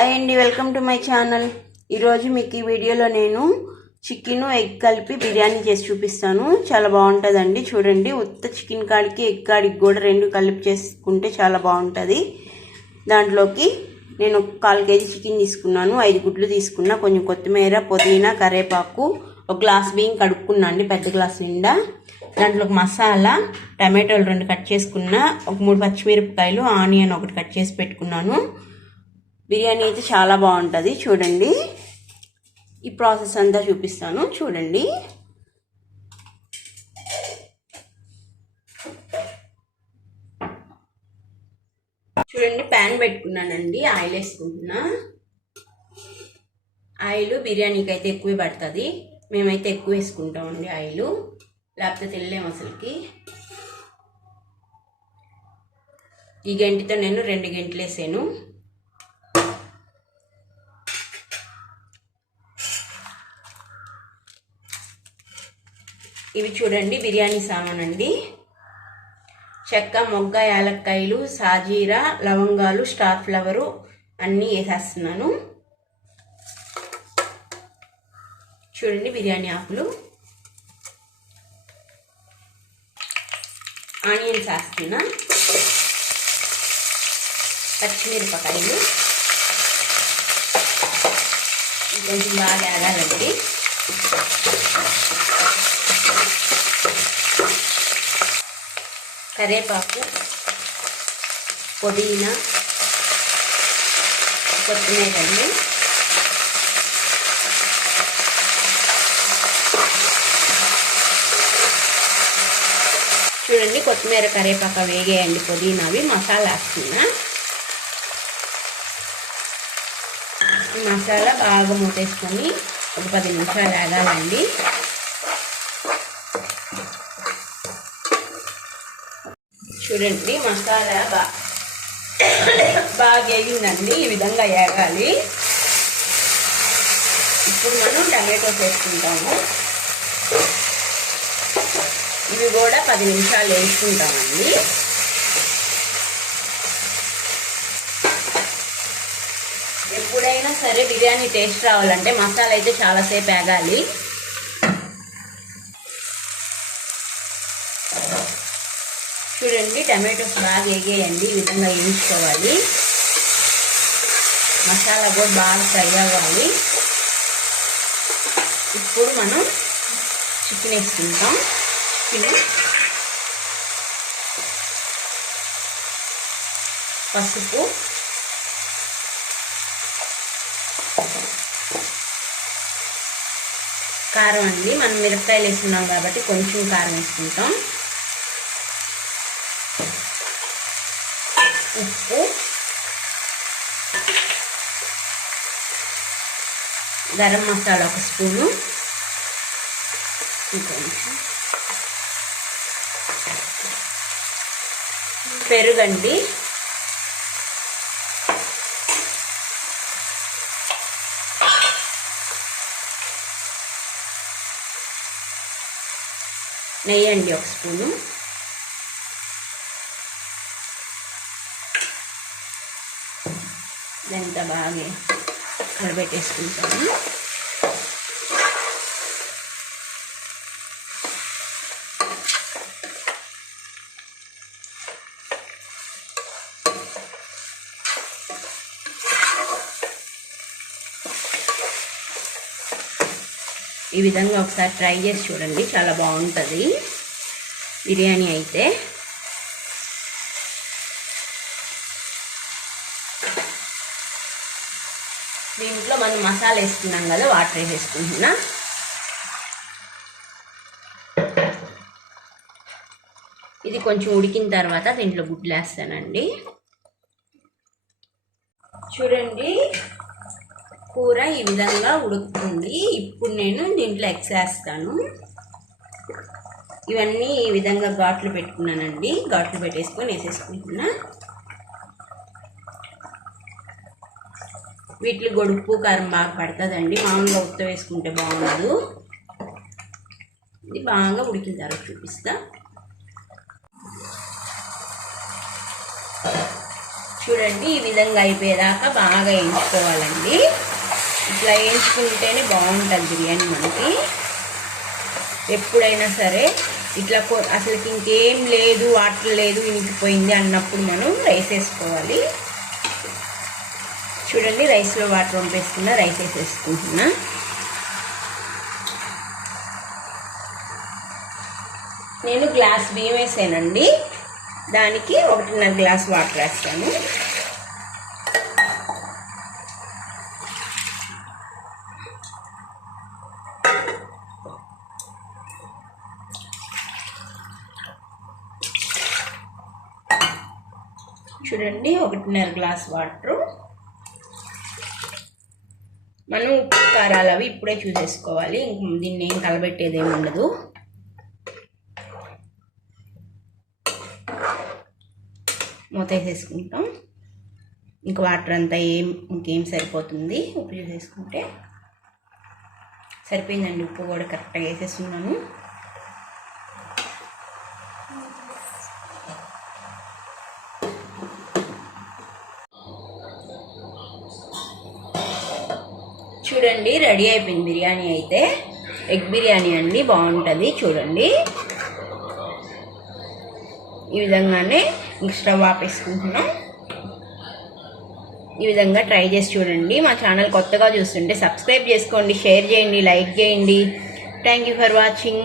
Hi అండి welcome to my channel ఈరోజు మీకు ఈ వీడియోలో నేను చికెన్ ఎగ్ కలిపి బిర్యానీ చేసి చూపిస్తాను. చాలా బాగుంటుందండి. చూడండి ఉత్త చికెన్ కాడికి ఎగ్ కాడికి కూడా రెండు కలిపి చేసుకుంటే చాలా బాగుంటుంది. దాంట్లోకి నేను ఒక కాల్ కేజీ చికెన్ తీసుకున్నాను. ఐదు గుడ్లు తీసుకున్నా. కొంచెం కొత్తిమీర పుదీనా కరివేపాకు ఒక గ్లాస్ బియ్యం కడుక్కున్నా అండి పెద్ద గ్లాస్ నిండా. దాంట్లోకి మసాలా టమాటోలు రెండు కట్ చేసుకున్న. ఒక మూడు పచ్చిమిరపకాయలు ఆనియన్ ఒకటి కట్ చేసి పెట్టుకున్నాను. బిర్యానీ అయితే చాలా బాగుంటుంది చూడండి. ఈ ప్రాసెస్ అంతా చూపిస్తాను చూడండి. చూడండి ప్యాన్ పెట్టుకున్నానండి ఆయిల్ వేసుకుంటున్నా. ఆయిల్ బిర్యానీకి అయితే ఎక్కువే పడుతుంది మేమైతే ఎక్కువ వేసుకుంటామండి ఆయిల్ లేకపోతే తెలియలేము అసలుకి. ఈ గంటితో నేను రెండు గంటలు వేసాను. ఇవి చూడండి బిర్యానీ సామాన్ అండి చెక్క మొగ్గ యాలక్కాయలు సాజీరా లవంగాలు స్టార్ ఫ్లవరు అన్నీ వేసేస్తున్నాను. చూడండి బిర్యానీ ఆకులు. ఆనియన్స్ వేస్తున్నా. పచ్చిమిరపకాయలు. కొంచెం బాగా ఆగాలండి కరివేపాకు పుదీనా కొత్తిమీర అండి చూడండి కొత్తిమీర కరేపాక వేగేయండి పుదీనావి మసాలా వేస్తున్నా. మసాలా బాగా మూటేసుకొని ఒక పది నిమిషాలు ఆగాలండి. చూడండి మసాలా బా బాగా వేగిందండి ఈ విధంగా వేగాలి ఇప్పుడు మనం టమాటోస్ వేసుకుంటాము. ఇవి కూడా పది నిమిషాలు వేసుకుంటామండి. ఏదైనా సరే బిర్యానీ టేస్ట్ రావాలంటే మసాలా అయితే చాలాసేపు వేగాలి. చూడండి టమాటోస్ బాగా వేగేయండి ఈ విధంగా వేయించుకోవాలి. మసాలా కూడా బాగా ఫ్రై అవ్వాలి. ఇప్పుడు మనం చికెన్ వేసుకుంటాం. చికెన్ పసుపు కారం అండి. మనం మిరపకాయలు వేసుకున్నాం కాబట్టి కొంచెం కారం వేసుకుంటాం. ఉప్పు. గరం మసాలా ఒక స్పూను. ఇంకొంచెం. పెరుగండి. నెయ్యి అండి ఒక స్పూను. దాంతో బాగా కలబెట్టేసుకుంటాను ఈ విధంగా ఒకసారి ట్రై చేసి చూడండి చాలా బాగుంటుంది. బిర్యానీ అయితే. దీంట్లో మనం మసాలా వేసుకున్నాం కదా వాటర్ వేసేసుకుంటున్నా ఇది కొంచెం ఉడికిన తర్వాత దీంట్లో గుడ్లు వేస్తానండి. చూడండి. కూర ఈ విధంగా ఉడుకుతుంది. ఇప్పుడు నేను దీంట్లో ఎగ్స్ వేస్తాను ఇవన్నీ ఈ విధంగా ఘాట్లు పెట్టుకున్నానండి. ఘాట్లు పెట్టేసుకొని వేసేసుకుంటున్నా. వీటిలో గొడుపు కారం బాగా పడుతుందండి. మామూలుగా ఉత్త వేసుకుంటే బాగుండదు. ఇది బాగా ఉడికిన తర్వాత చూపిస్తా. చూడండి ఈ విధంగా అయిపోయేదాకా బాగా వేయించుకోవాలండి. ఇట్లా వేయించుకుంటేనే బాగుంటుంది బిర్యానీ మనకి. ఎప్పుడైనా సరే ఇట్లా కొ- అసలుకి ఇంకేం లేదు వాటర్ లేదు ఇనికిపోయింది అన్నప్పుడు మనం రైస్ వేసుకోవాలి. చూడండి రైస్లో వాటర్ పంపేసుకున్నా రైస్ వేసేసుకుంటున్నా. నేను గ్లాస్ బియ్యం వేసానండి. దానికి ఒకటిన్నర గ్లాస్ వాటర్ వేస్తాను. చూడండి ఒకటిన్నర గ్లాస్ వాటరు. మనం ఉప్పు కారాలు అవి ఇప్పుడే చూసేసుకోవాలి. దీన్ని ఏం కలబెట్టేది ఏమి ఉండదు. మూత వేసేసుకుంటాం. ఇంక వాటర్ అంతా ఏం ఇంకేం సరిపోతుంది ఉప్పు చూసేసుకుంటే. సరిపోయిందండి ఉప్పు కూడా కరెక్ట్గా వేసేస్తున్నాను చూడండి రెడీ అయిపోయింది బిర్యానీ అయితే. ఎగ్ బిర్యానీ అండి బాగుంటుంది చూడండి. ఈ విధంగానే స్టవ్ ఆపేసుకుంటున్నాం. ఈ విధంగా ట్రై చేసి చూడండి. మా ఛానల్ కొత్తగా చూస్తుంటే సబ్స్క్రైబ్ చేసుకోండి షేర్ చేయండి లైక్ చేయండి. Thank you for watching